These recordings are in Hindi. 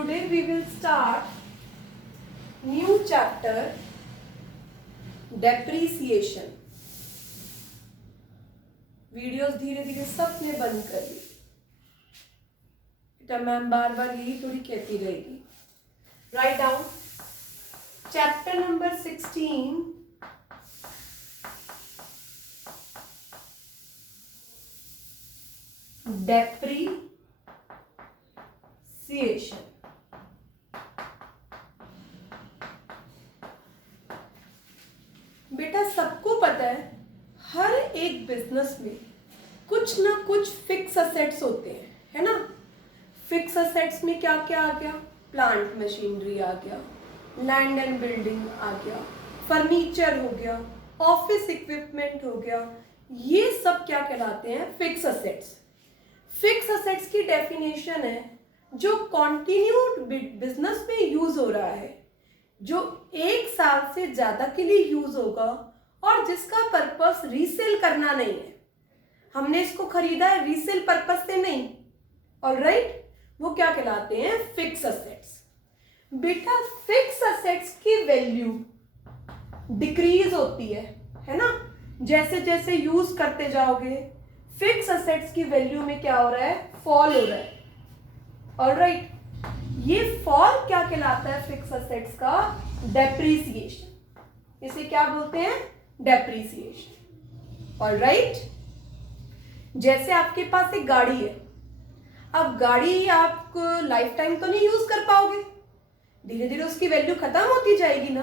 Today we will start new chapter, depreciation. Videos धीरे धीरे सबने बंद कर ली बेटा, मैम बार बार यही थोड़ी कहती रहेगी. Write down chapter number 16, depreciation. बेटा सबको पता है हर एक बिजनेस में कुछ ना कुछ फिक्स असेट्स होते हैं, है ना. फिक्स असेट्स में क्या क्या आ गया? प्लांट मशीनरी आ गया, लैंड एंड बिल्डिंग आ गया, फर्नीचर हो गया, ऑफिस इक्विपमेंट हो गया. ये सब क्या कहलाते हैं? Fix assets. फिक्स असेट्स की डेफिनेशन है जो कॉन्टिन्यूड बिजनेस में यूज हो रहा है, जो 1 साल से ज्यादा के लिए यूज होगा और जिसका पर्पस रीसेल करना नहीं है. हमने इसको खरीदा है रीसेल पर्पस से नहीं. ऑलराइट, वो क्या कहलाते हैं? Fix assets. बेटा फिक्स असेट्स की वैल्यू डिक्रीज होती है ना. जैसे जैसे यूज करते जाओगे फिक्स असेट्स की वैल्यू में क्या हो रहा है? फॉल हो रहा है. ऑलराइट, ये फॉल क्या कहलाता है? फिक्स असेट्स का डेप्रीसिएशन. इसे क्या बोलते हैं? डेप्रीसिएशन. ऑलराइट, जैसे आपके पास एक गाड़ी है. अब गाड़ी आप लाइफ टाइम तो नहीं यूज कर पाओगे, धीरे धीरे उसकी वैल्यू खत्म होती जाएगी ना.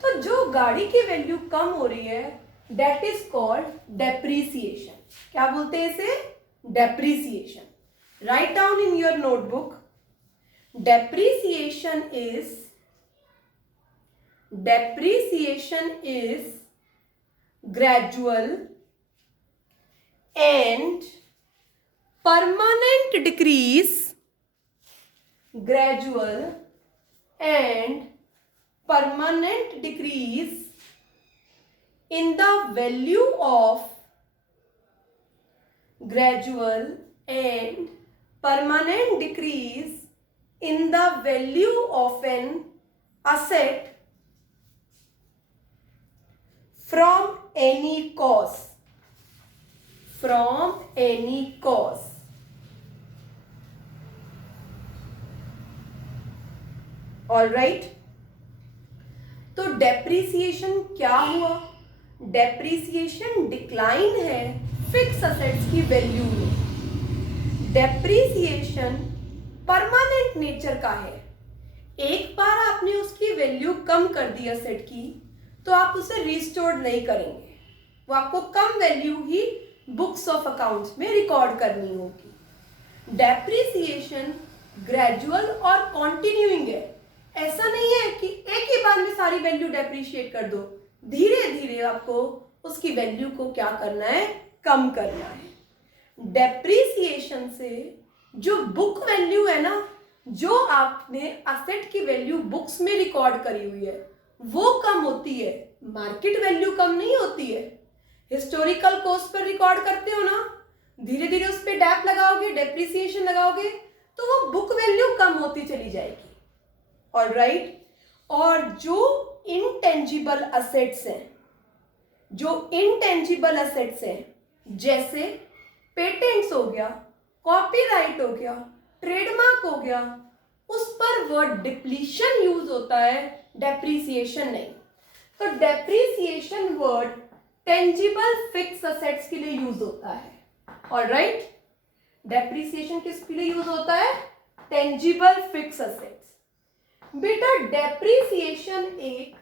तो जो गाड़ी की वैल्यू कम हो रही है दैट इज कॉल्ड डेप्रीसिएशन. क्या बोलते हैं इसे? Depreciation. Write down in your notebook. Depreciation is gradual and permanent decrease. Gradual and permanent decrease in the value of gradual and permanent decrease in the value of an asset from any cause. From any cause. Alright, तो डेप्रीसिएशन क्या हुआ? डेप्रीसिएशन डिक्लाइन है फिक्स असेट्स की वैल्यू में. डेप्रीसिएशन परमानेंट नेचर का है. एक बार आपने उसकी वैल्यू कम कर दी असेट की तो आप उसे रिस्टोर नहीं करेंगे, वो आपको कम वैल्यू ही बुक्स ऑफ अकाउंट्स में रिकॉर्ड करनी होगी. डेप्रीसिएशन ग्रेजुअल और कॉन्टिन्यूइंग है. ऐसा नहीं है कि एक ही बार में सारी वैल्यू डेप्रीशिएट कर दो. धीरे धीरे आपको उसकी वैल्यू को क्या करना है? कम करना है. डेप्रीसिएशन से जो बुक वैल्यू है ना, जो आपने असेट की वैल्यू बुक्स में रिकॉर्ड करी हुई है वो कम होती है, मार्केट वैल्यू कम नहीं होती है. हिस्टोरिकल कॉस्ट पर रिकॉर्ड करते हो ना, धीरे धीरे उस पर डेप लगाओगे, डेप्रीसिएशन लगाओगे तो वो बुक वैल्यू कम होती चली जाएगी. ऑलराइट, और जो इनटेंजिबल असेट्स हैं, जो इनटेंजिबल असेट्स हैं जैसे पेटेंट्स हो गया, कॉपीराइट हो गया, ट्रेडमार्क हो गया, उस पर वर्ड डिप्लीशन यूज होता है, डेप्रीसिएशन नहीं. तो depreciation word tangible fixed assets के लिए यूज होता है. ऑलराइट, डेप्रीसिएशन किसके लिए यूज होता है? Tangible fixed assets. बेटा डेप्रीसिएशन एक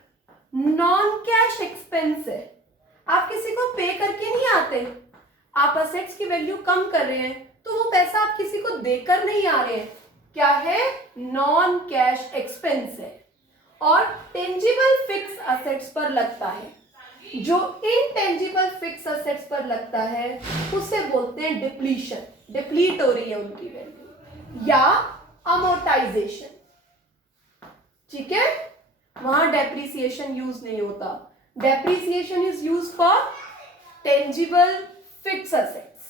नॉन कैश एक्सपेंस है. आप किसी को पे करके नहीं आते. आप असेट्स की वैल्यू कम कर रहे हैं तो वो पैसा आप किसी को देकर नहीं आ रहे हैं. क्या है? नॉन कैश एक्सपेंस है और टेंजिबल फिक्स असेट्स पर लगता है. जो इनटेंजिबल फिक्स असेट्स पर लगता है उसे बोलते हैं डिप्लीशन. डिप्लीट हो रही है उनकी वैल्यू, या अमोर्टाइजेशन. ठीक है, वहां डेप्रीसिएशन यूज नहीं होता. Depreciation is use for tangible fixed assets.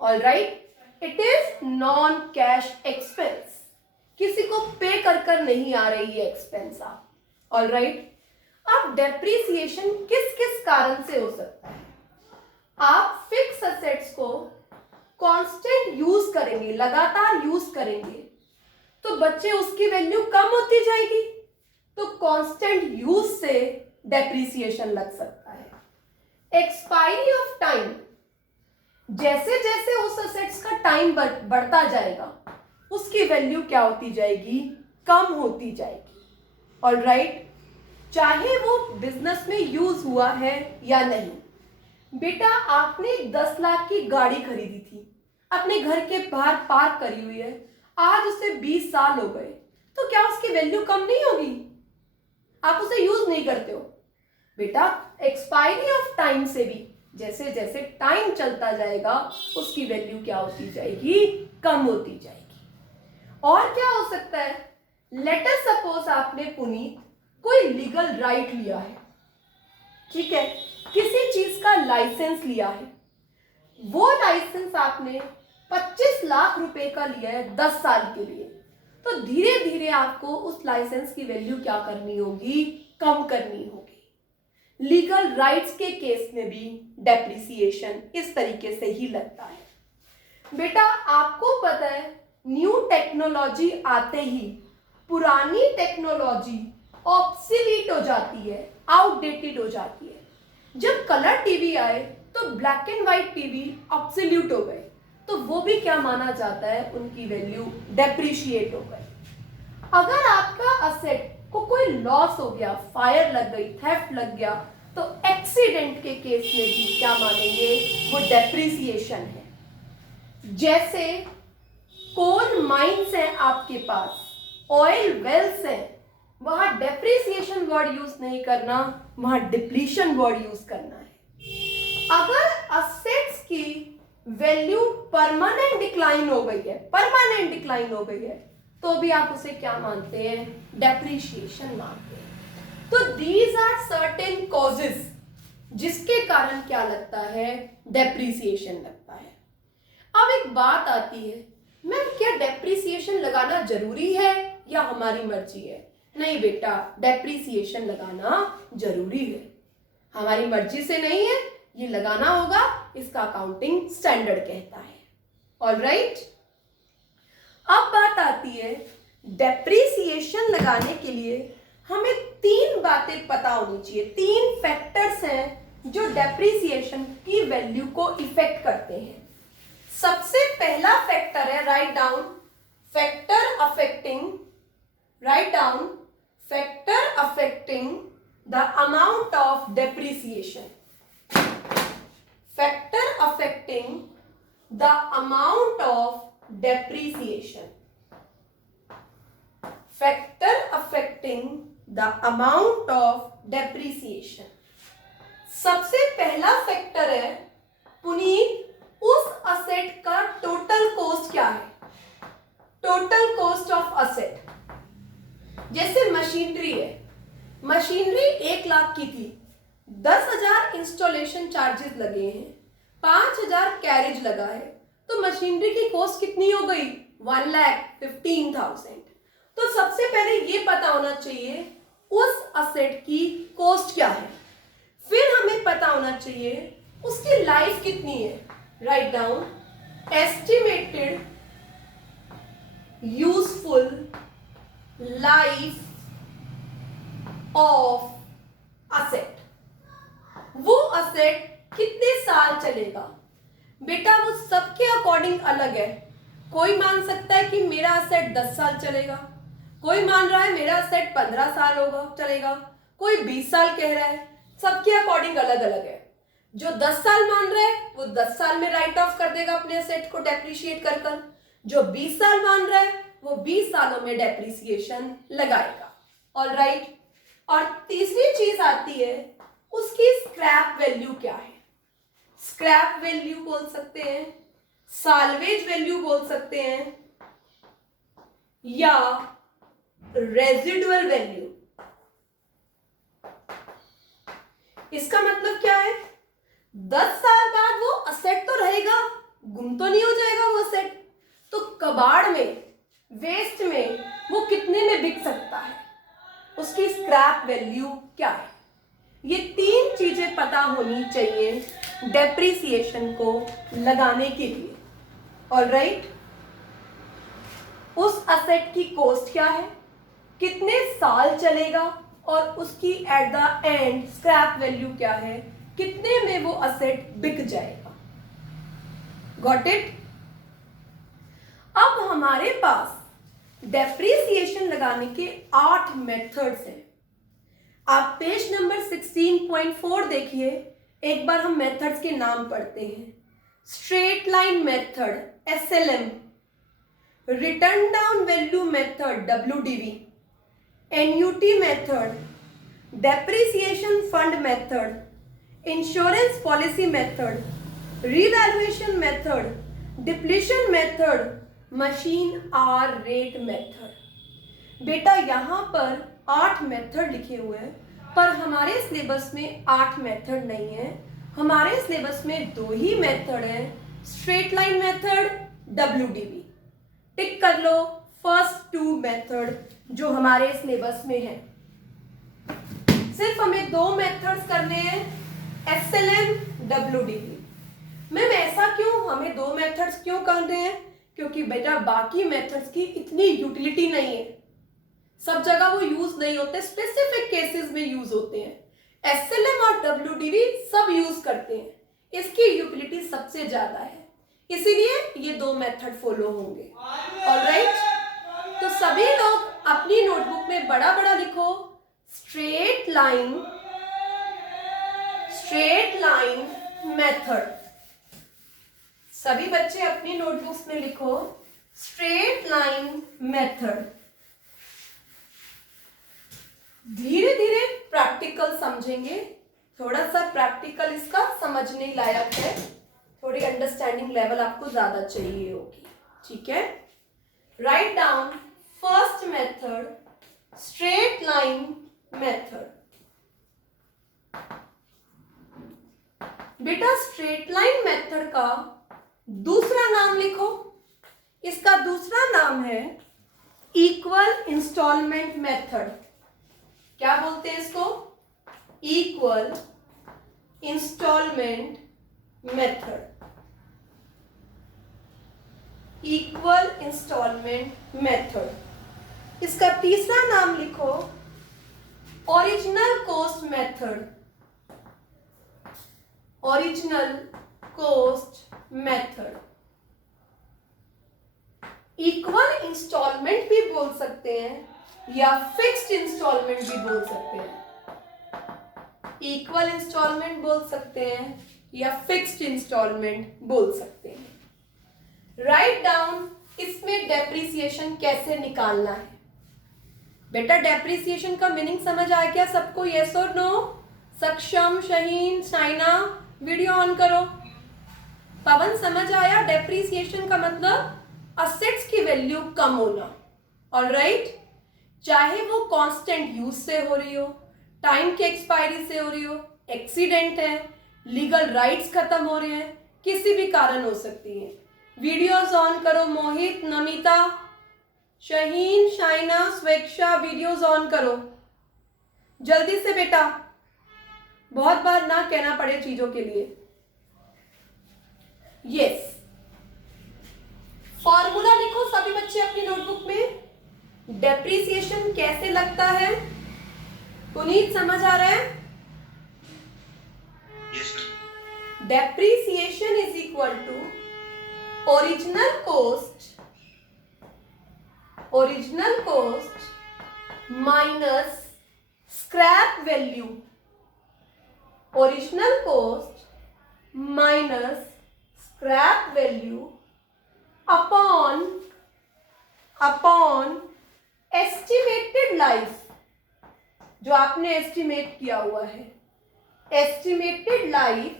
All right, it is non-cash expense. किसी को पे कर नहीं आ रही है एक्सपेंस आप। ऑल राइट, अब डेप्रिसिएशन किस किस कारण से हो सकता है? आप फिक्स असेट्स को कांस्टेंट यूज करेंगे, लगातार यूज करेंगे, तो बच्चे उसकी वैल्यू कम होती जाएगी, तो कांस्टेंट यूज से डेप्रिसिएशन लग सकता है। एक्सपायरी ऑफ टाइम, जैसे जैसे उस असेट्स का टाइम बढ़ता जाएगा उसकी वैल्यू क्या होती जाएगी? कम होती जाएगी। ऑल राइट, चाहे वो बिजनेस में यूज हुआ है या नहीं। बेटा आपने 10 लाख की गाड़ी खरीदी थी, अपने घर के बाहर पार्क करी हुई है, आज उसे 20 साल हो गए, तो क्या उसकी वैल्यू कम नहीं होगी? आप उसे यूज नहीं करते हो। बेटा एक्सपायरी ऑफ टाइम से भी जैसे जैसे टाइम चलता जाएगा उसकी वैल्यू क्या होती जाएगी? कम होती जाएगी। और क्या हो सकता है? लेटर सपोज आपने पुनीत कोई लीगल राइट लिया है, ठीक है, किसी चीज का लाइसेंस लिया है, वो लाइसेंस आपने 25 लाख रुपए का लिया है 10 साल के लिए, तो धीरे धीरे आपको उस लाइसेंस की वैल्यू क्या करनी होगी? कम करनी होगी। लीगल राइट्स के केस में भी डेप्रिसिएशन इस तरीके से ही लगता है। बेटा आपको पता है न्यू टेक्नोलॉजी आते ही पुरानी टेक्नोलॉजी ऑब्सोलीट हो जाती है, आउटडेटेड हो जाती है। जब कलर टीवी आए तो black and white TV absolute हो गए, तो वो भी क्या माना जाता है? उनकी वैल्यू डेप्रिशिएट हो गई। अगर आपका असेट को कोई लॉस हो गया, फायर लग गई, थेफ्ट लग गया, तो एक्सीडेंट के केस में भी क्या मानेंगे? वो डेप्रिसिएशन है। जैसे कोल माइंस हैं आपके पास, ऑयल वेल्स हैं, वहां डेप्रिसिएशन वर्ड यूज नहीं करना, वहां डिप्लीशन वर्ड यूज करना है। अगर असेट्स की वैल्यू परमानेंट डिक्लाइन हो गई है, परमानेंट डिक्लाइन हो गई है, तो भी आप उसे क्या मानते हैं? डेप्रिशिएशन मानते हैं। तो दीज आर सर्टेन कॉजेस जिसके कारण क्या लगता है? डेप्रिसिएशन लगता है। अब एक बात आती है, मैम क्या डेप्रिसिएशन लगाना जरूरी है या हमारी मर्जी है? नहीं बेटा, डेप्रिसिएशन लगाना जरूरी है, हमारी मर्जी से नहीं है, ये लगाना होगा, इसका अकाउंटिंग स्टैंडर्ड कहता है। ऑल राइट, अब बात आती है डेप्रिसिएशन लगाने के लिए हमें 3 बातें पता होनी चाहिए। 3 फैक्टर्स हैं जो डेप्रिसिएशन की वैल्यू को इफेक्ट करते हैं। सबसे पहला फैक्टर है, write down, factor affecting, write down, factor affecting the amount of depreciation, factor affecting the amount of depreciation, factor affecting the amount of depreciation। सबसे पहला फैक्टर है पुनीत, उस असेट का टोटल कॉस्ट क्या है? Total cost of asset. जैसे मशीनरी है, मशीनरी 1 लाख की थी, 10,000 इंस्टॉलेशन चार्जेस लगे हैं, 5,000 कैरेज लगा है, तो मशीनरी की कॉस्ट कितनी हो गई? 1,15,000। तो सबसे पहले ये पता होना चाहिए उस असेट की कॉस्ट क्या है, फिर हमें पता होना चाहिए उसकी लाइफ कितनी है। Write down, estimated useful life of asset, वो असेट कितने साल चलेगा? बेटा वो सबके अकॉर्डिंग अलग है। कोई मान सकता है कि मेरा असेट 10 साल चलेगा, कोई मान रहा है मेरा असेट 15 साल होगा चलेगा, कोई 20 साल कह रहा है, सबके अकॉर्डिंग अलग अलग है। जो 10 साल मान रहा है वो 10 साल में राइट ऑफ कर देगा अपने असेट को डेप्रिशिएट कर कर, जो 20 साल मान रहा है वो 20 सालों में डेप्रिसिएशन लगाएगा। ऑल राइट, और तीसरी चीज आती है उसकी स्क्रैप वैल्यू क्या है। स्क्रैप वैल्यू बोल सकते हैं, साल्वेज वैल्यू बोल सकते हैं, या रेजिडुअल वैल्यू। इसका मतलब क्या है? 10 साल बाद वो असेट तो रहेगा, गुम तो नहीं हो जाएगा वो असेट। तो कबाड़ में वेस्ट में वो कितने में बिक सकता है, उसकी स्क्रैप वैल्यू क्या है। ये 3 चीजें पता होनी चाहिए डेप्रिसिएशन को लगाने के लिए। ऑलराइट, उस असेट की कॉस्ट क्या है, कितने साल चलेगा, और उसकी at the end scrap value क्या है, कितने में वो असेट बिक जाएगा। Got it. अब हमारे पास डेप्रिसिएशन लगाने के 8 मेथड्स हैं। आप पेज नंबर 16.4 देखिए, एक बार हम मेथड्स के नाम पढ़ते हैं। Straight line method SLM, written down value method WDV, NUT method, depreciation fund method, insurance policy method, revaluation method, depletion method, machine hour rate method. बेटा यहाँ पर 8 मेथड लिखे हुए हैं, पर हमारे सिलेबस में 8 मेथड नहीं है। हमारे सिलेबस में 2 ही मेथड है, स्ट्रेट लाइन मेथड, WDV। टिक कर लो फर्स्ट 2 मेथड जो हमारे सिलेबस में है। सिर्फ हमें 2 मेथड्स करने हैं, SLM, WDV। मैम ऐसा क्यों, हमें 2 मेथड्स क्यों करने हैं? क्योंकि बेटा बाकी मेथड्स की इतनी यूटिलिटी नहीं है, सब जगह वो यूज नहीं होते, स्पेसिफिक केसेस में यूज होते हैं। SLM और WDV सब यूज करते हैं, इसकी यूटिलिटी सबसे ज्यादा है, इसीलिए ये 2 मेथड फॉलो होंगे। ऑलराइट, तो सभी लोग अपनी नोटबुक में बड़ा बड़ा लिखो, स्ट्रेट लाइन मेथड। सभी बच्चे अपनी नोटबुक्स में लिखो स्ट्रेट लाइन मेथड। धीरे धीरे प्रैक्टिकल समझेंगे, थोड़ा सा प्रैक्टिकल इसका समझने लायक है, थोड़ी अंडरस्टैंडिंग लेवल आपको ज्यादा चाहिए होगी। ठीक है, write down first method, straight line method. बेटा स्ट्रेट लाइन मेथड का दूसरा नाम लिखो, इसका दूसरा नाम है इक्वल इंस्टॉलमेंट मेथड। क्या बोलते हैं इसको? Equal instalment method. Equal instalment method. इसका तीसरा नाम लिखो original cost method. Original cost method. Equal instalment भी बोल सकते हैं या फिक्स्ड इंस्टॉलमेंट भी बोल सकते हैं। इक्वल इंस्टॉलमेंट बोल सकते हैं या फिक्स्ड इंस्टॉलमेंट बोल सकते हैं। राइट डाउन इसमें डेप्रिसिएशन कैसे निकालना है। बेटा डेप्रिसिएशन का मीनिंग समझ आया क्या सबको? यस और नो? सक्षम, शहीन, साइना, वीडियो ऑन करो। पवन समझ आया? डेप्रिसिएशन का मतलब असेट्स की वैल्यू कम होना। ऑलराइट, चाहे वो कांस्टेंट यूज से हो रही हो, टाइम की एक्सपायरी से हो रही हो, एक्सीडेंट है, लीगल राइट्स खत्म हो रहे हैं, किसी भी कारण हो सकती है। वीडियोस ऑन करो। मोहित, नमिता, शहीन, शाइना, स्वेच्छा, वीडियोस ऑन करो जल्दी से बेटा, बहुत बार ना कहना पड़े चीजों के लिए। यस, फॉर्मूला लिखो सभी बच्चे अपनी नोटबुक में। डेप्रिसिएशन कैसे लगता है? पुनीत समझ आ रहा है? Yes, depreciation is equal to original cost minus scrap value. Original cost minus scrap value upon estimated life, जो आपने एस्टिमेट किया हुआ है, estimated life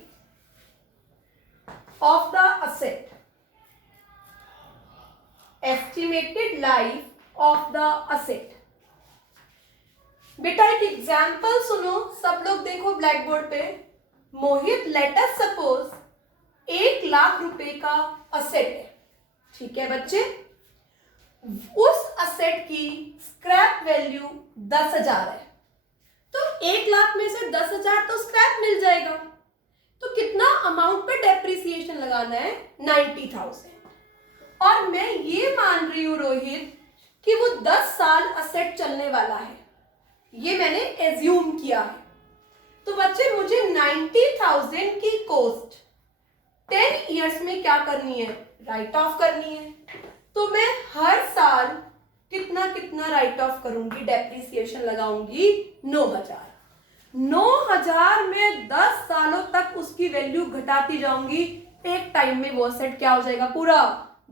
of the asset. Estimated life of the asset. बेटा एक एग्जाम्पल सुनो, सब लोग देखो ब्लैक बोर्ड पे। मोहित, लेट अस सपोज 1 लाख रुपए का असेट है। ठीक है बच्चे, उस असेट की स्क्रैप वैल्यू 10,000 है, तो 1 लाख में से 10,000 तो स्क्रैप मिल जाएगा। तो कितना अमाउंट पे डेप्रिसिएशन लगाना है? 90,000। और मैं ये मान रही हूं रोहित कि वो 10 साल असेट चलने वाला है, ये मैंने एज्यूम किया है। तो बच्चे मुझे 90,000 की कॉस्ट 10 इयर्स में क्या करनी है? राइट ऑफ करनी है। तो मैं हर साल कितना कितना राइट ऑफ करूंगी, डेप्रिसिएशन लगाऊंगी? 9,000। 9,000 में 10 सालों तक उसकी वैल्यू घटाती जाऊंगी। एक टाइम में वो सेट क्या हो जाएगा? पूरा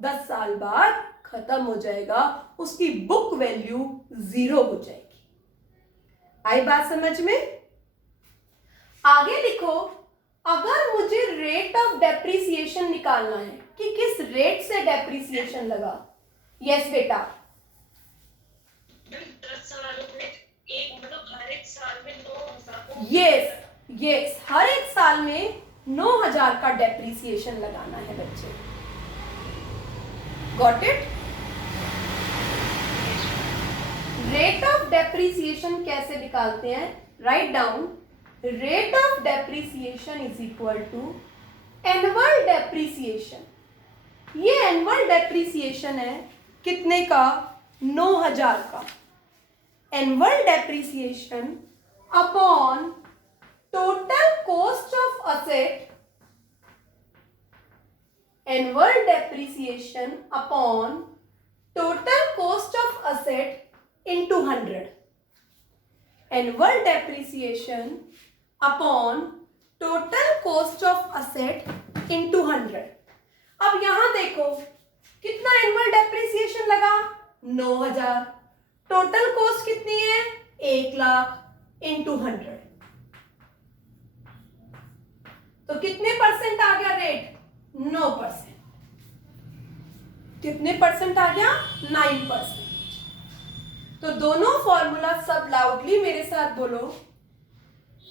10 साल बाद खत्म हो जाएगा, उसकी बुक वैल्यू 0 हो जाएगी। आई बात समझ में? आगे लिखो, अगर मुझे रेट ऑफ डेप्रिसिएशन निकालना है कि किस रेट से डेप्रिसिएशन लगा। यस बेटा, 10 सालों में हर एक साल में 9,000। यस, हर एक साल में 9,000 का डेप्रिसिएशन लगाना है बच्चे। Got it? Rate of depreciation कैसे निकालते हैं? Write down, rate of depreciation is equal to annual depreciation. ये एनुअल डेप्रिसिएशन है कितने का? 9,000 का। Annual depreciation upon total cost of asset, annual depreciation upon total cost of asset into 100। Annual depreciation upon total cost of asset into 100। अब यहां देखो कितना एनुअल डेप्रिसिएशन लगा? 9,000। टोटल कॉस्ट कितनी है? 1 लाख इनटू 100। तो कितने परसेंट आ गया रेट? 9%। कितने परसेंट आ गया? 9%। तो दोनों फॉर्मूला सब लाउडली मेरे साथ बोलो।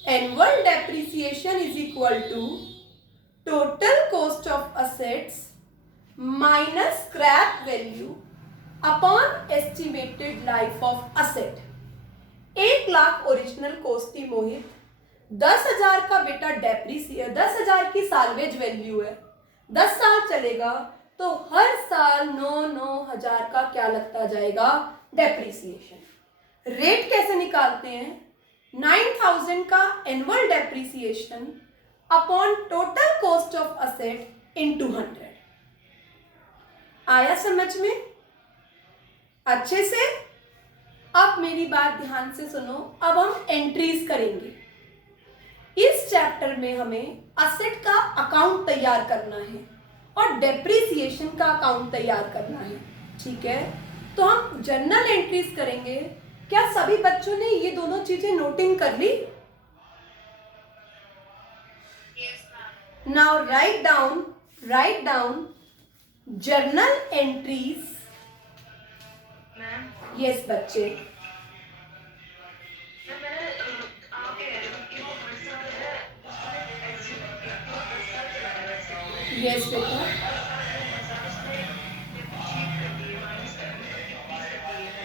Annual depreciation is equal to total cost of assets minus scrap value upon estimated life of asset. 1 lakh original cost थी मोहित, 10,000 का बेटा डेप्रिसिएशन, 10,000 की साल्वेज वैल्यू है, 10 साल चलेगा तो हर साल 9,000 का क्या लगता जाएगा? डेप्रिसिएशन। रेट कैसे निकालते हैं? 9,000 का annual depreciation upon total cost of asset into 100। आया समझ में अच्छे से? अब मेरी बात ध्यान से सुनो। अब हम एंट्रीज करेंगे। इस चैप्टर में हमें असेट का अकाउंट तैयार करना है और डेप्रिसिएशन का अकाउंट तैयार करना है, ठीक है? तो हम जर्नल एंट्रीज करेंगे। क्या सभी बच्चों ने ये दोनों चीजें नोटिंग कर ली? Now write down journal entries. Yes बच्चे, यस बेटा,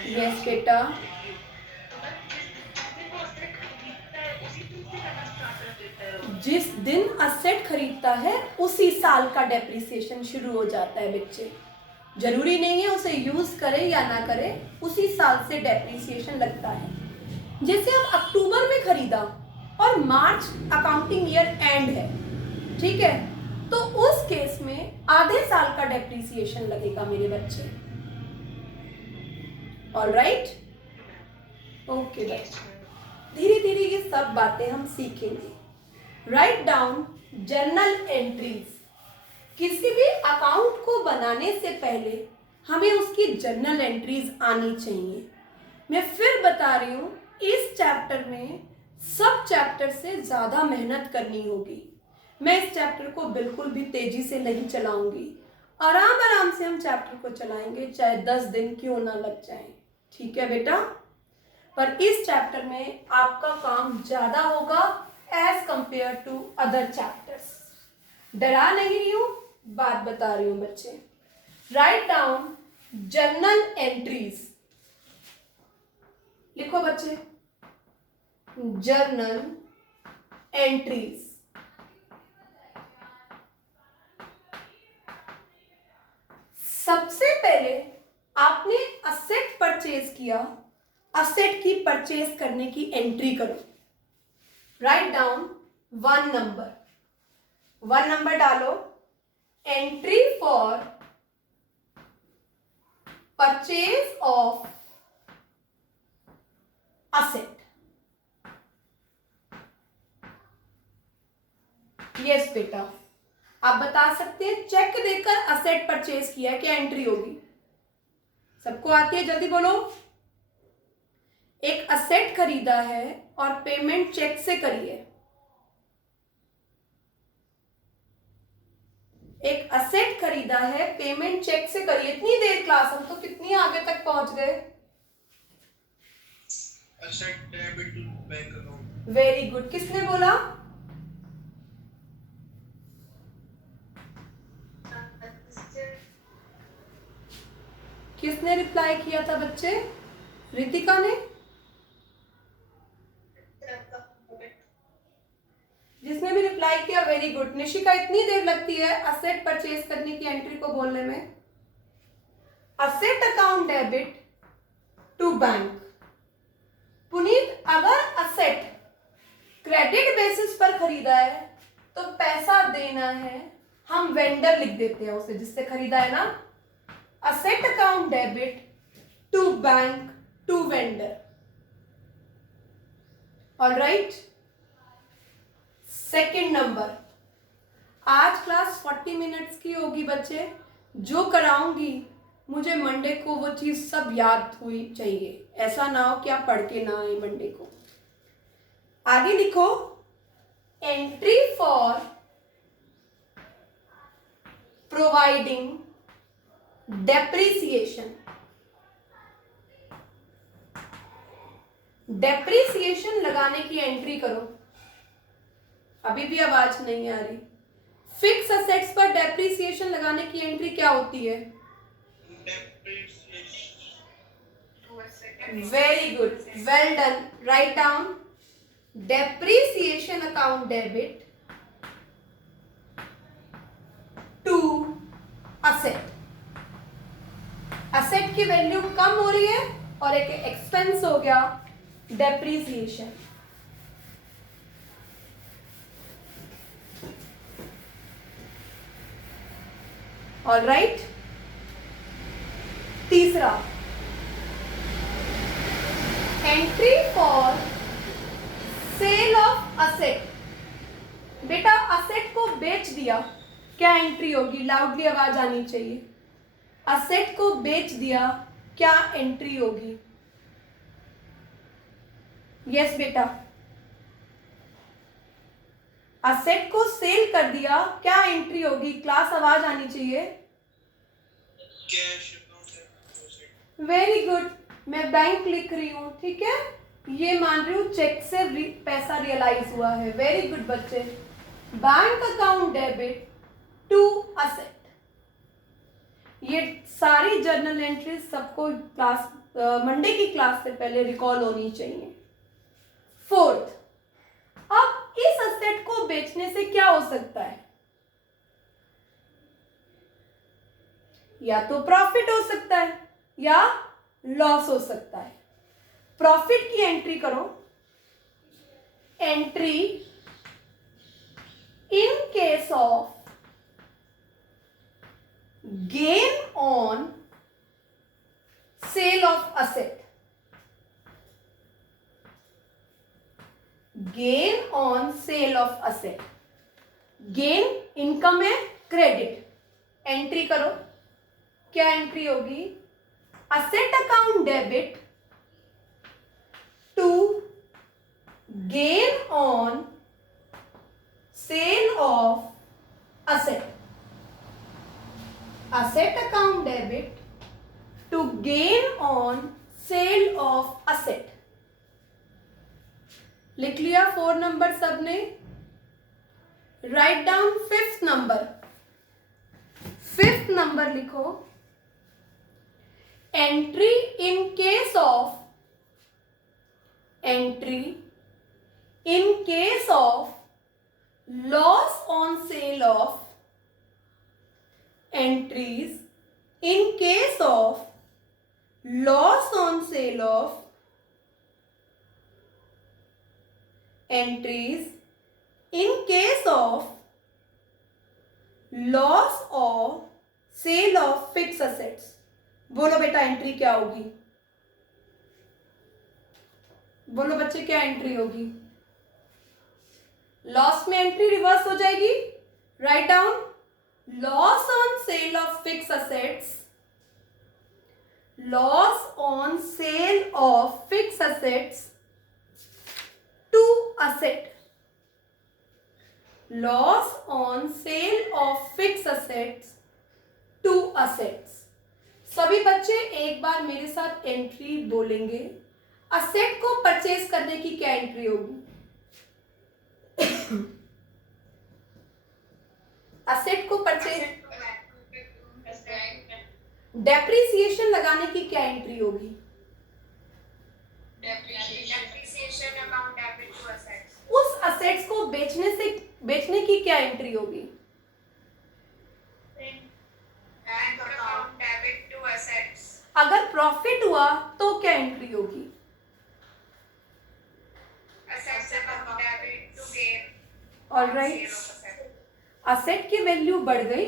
यस बेटा, जिस दिन असेट खरीदता है उसी साल का डेप्रिसिएशन शुरू हो जाता है बच्चे। जरूरी नहीं है उसे यूज करे या ना करे, उसी साल से डेप्रिसिएशन लगता है। जैसे हम अक्टूबर में खरीदा और मार्च अकाउंटिंग ईयर एंड है, ठीक है, तो उस केस में आधे साल का डेप्रिसिएशन लगेगा मेरे बच्चे। ऑलराइट, ओके बच्चे, धीरे धीरे ये सब बातें हम सीखेंगे। Right down journal entries. किसी भी अकाउंट को बनाने से पहले हमें उसकी जर्नल एंट्रीज आनी चाहिए। मैं फिर बता रही हूं, इस चैप्टर में सब चैप्टर से ज्यादा मेहनत करनी होगी। मैं इस चैप्टर को बिल्कुल भी तेजी से नहीं चलाऊंगी, आराम आराम से हम चैप्टर को चलाएंगे, चाहे 10 दिन क्यों ना लग जाए, ठीक है बेटा? पर इस चैप्टर में आपका काम ज्यादा होगा as compare to other chapters. डरा नहीं रही हूं, बात बता रही हूं बच्चे। Write down journal entries. लिखो बच्चे, जर्नल एंट्रीज। सबसे पहले आपने असेट परचेज किया, असेट की परचेज करने की एंट्री करो। राइट डाउन 1 नंबर, 1 नंबर डालो। Entry for purchase of asset. Yes बेटा, आप बता सकते हैं चेक देकर असेट परचेज किया है, क्या एंट्री होगी? सबको आती है? जल्दी बोलो। एक असेट खरीदा है और पेमेंट चेक से करी है। एक असेट खरीदा है, पेमेंट चेक से करी है। इतनी देर क्लास, हम तो कितनी आगे तक पहुंच गए। Asset debit to bank account. Very good. किसने बोला? किसने रिप्लाई किया था बच्चे? रितिका ने? जिसने भी रिप्लाई किया वेरी गुड। निशिका, इतनी देर लगती है असेट परचेज करने की एंट्री को बोलने में? Asset account debit to bank. Puneet, अगर असेट क्रेडिट बेसिस पर खरीदा है तो पैसा देना है, हम वेंडर लिख देते हैं उसे, जिससे खरीदा है ना। Asset account debit to bank to vendor. All right. Second number, आज क्लास 40 मिनट्स की होगी बच्चे। जो कराऊंगी मुझे मंडे को वो चीज सब याद हुई चाहिए, ऐसा ना हो कि आप पढ़ के ना आए मंडे को। आगे लिखो, entry for providing depreciation. Depreciation लगाने की एंट्री करो। अभी भी आवाज नहीं आ रही। फिक्स असेट्स पर डेप्रिसिएशन लगाने की एंट्री क्या होती है? Very good, well done. Write down, depreciation account debit to asset. Asset की वैल्यू कम हो रही है और एक एक्सपेंस हो गया डेप्रिसिएशन। ऑलराइट। तीसरा, entry for sale of asset. बेटा असेट को बेच दिया, क्या एंट्री होगी? लाउडली आवाज आनी चाहिए। असेट को बेच दिया, क्या एंट्री होगी? यस बेटा। असेट को सेल कर दिया, क्या एंट्री होगी? क्लास आवाज आनी चाहिए। कैश। Very good. मैं बैंक लिख रही हूं, ठीक है? ये मान रही हूं चेक से पैसा रियलाइज हुआ है। वेरी गुड बच्चे। Bank account debit to asset. ये सारी जर्नल एंट्रीज सबको क्लास मंडे की क्लास से पहले रिकॉल होनी चाहिए। फोर्थ, अब इस असेट को बेचने से क्या हो सकता है? या तो प्रॉफिट हो सकता है या लॉस हो सकता है। प्रॉफिट की एंट्री करो। Entry in case of gain on sale of asset. Gain on sale of asset. Gain income है, क्रेडिट। एंट्री करो, क्या एंट्री होगी? Asset account debit to gain on sale of asset. Asset account debit to gain on sale of asset. लिख लिया 4 नंबर सबने? Right down 5th number. 5th number लिखो, entry in case of loss on sale of entries in case of loss on sale of entries in case of loss of sale of fixed assets. बोलो बेटा एंट्री क्या होगी? बोलो बच्चे क्या एंट्री होगी? लॉस में एंट्री रिवर्स हो जाएगी. Right down loss on sale of fix assets. Loss on sale of fix assets to asset. Loss on sale of fix assets to assets. सभी बच्चे एक बार मेरे साथ एंट्री बोलेंगे. असेट को परचेज करने की क्या एंट्री होगी? असेट को परचेज डेप्रिसिएशन लगाने की क्या एंट्री होगी? Depreciation account debit to assets. उस असेट्स को बेचने की क्या एंट्री होगी? Bank account debit to assets. अगर प्रॉफिट हुआ तो क्या एंट्री होगी? Assets account debit to gain. Alright. Sale of assets. Asset की वैल्यू बढ़ गई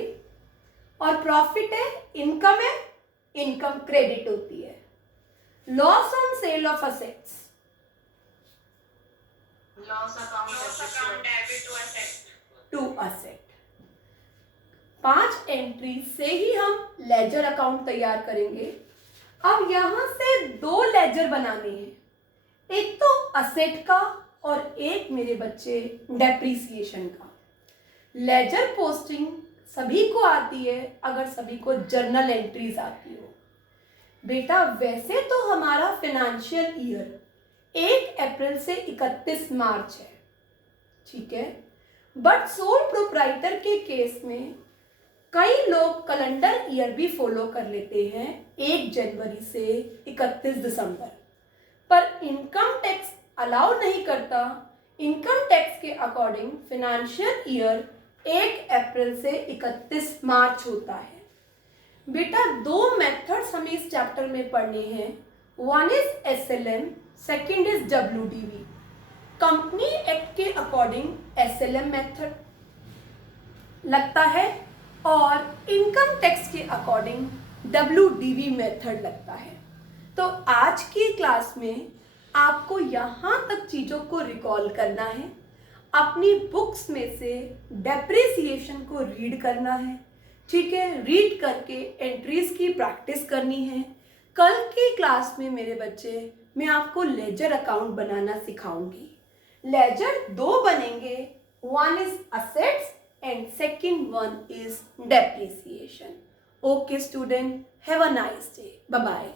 और प्रॉफिट है, इनकम है, इनकम क्रेडिट होती है. Loss on sale of assets. Loss account debit to assets. To asset. 5 entry से ही हम लेजर अकाउंट तैयार करेंगे. अब यहां से 2 लेजर बनाने हैं. एक तो असेट का और एक मेरे बच्चे डेप्रिसिएशन का. लेजर पोस्टिंग सभी को आती है अगर सभी को जर्नल एंट्रीज आती हो. बेटा वैसे तो हमारा फाइनेंशियल ईयर 1 अप्रैल से 31 मार्च है, ठीक है. बट सोल प्रोप्राइटर के केस में कई लोग कैलेंडर ईयर भी फॉलो कर लेते हैं 1 जनवरी से 31 दिसंबर. पर इनकम टैक्स अलाउ नहीं करता. इनकम टैक्स के अकॉर्डिंग फाइनेंशियल ईयर 1 अप्रैल से 31 मार्च होता है. बेटा 2 मेथड्स हमें इस चैप्टर में पढ़ने हैं. One is SLM, second is WDV. Company act के अकॉर्डिंग SLM मेथड लगता है और इनकम टैक्स के अकॉर्डिंग WDV मेथड लगता है. तो आज की क्लास में आपको यहाँ तक चीज़ों को रिकॉल करना है. अपनी बुक्स में से डेप्रिसिएशन को रीड करना है, ठीक है. रीड करके एंट्रीज की प्रैक्टिस करनी है. कल की क्लास में मेरे बच्चे मैं आपको लेजर अकाउंट बनाना सिखाऊंगी. लेजर 2 बनेंगे. One is assets and second one is depreciation. Okay student, have a nice day. Bye bye.